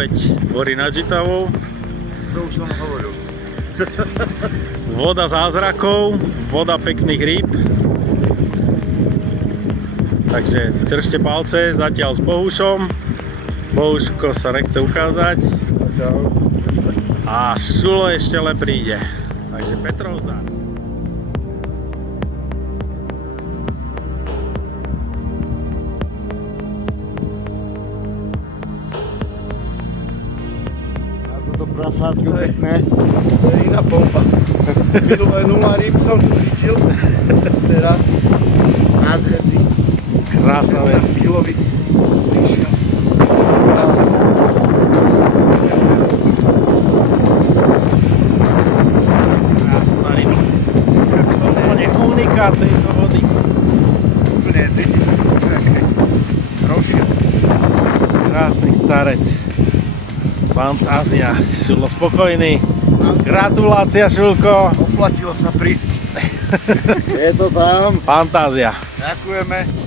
opäť Bory nad Žitavou. To už som hovoril. Voda zázrakov, voda pekných rýb. Takže držte palce, zatiaľ s Bohušom. Bohuško sa nechce ukázať. Čau. A Šulo ešte len príde. Takže Petrov zdar. A toto prasátko pekné. To je iná bomba. Minulé 0 rýb som tu chytil. Teraz nádherný. Krásavec. 10 kilový. Krásna ryba. Som úplne unikát tejto vody. Úplne cítiť už nejaké rošie. Krásny starec. Fantázia. Šulo spokojný. Gratulácia, Šulko. Oplatilo sa prísť. Je to tam. Fantázia. Ďakujeme.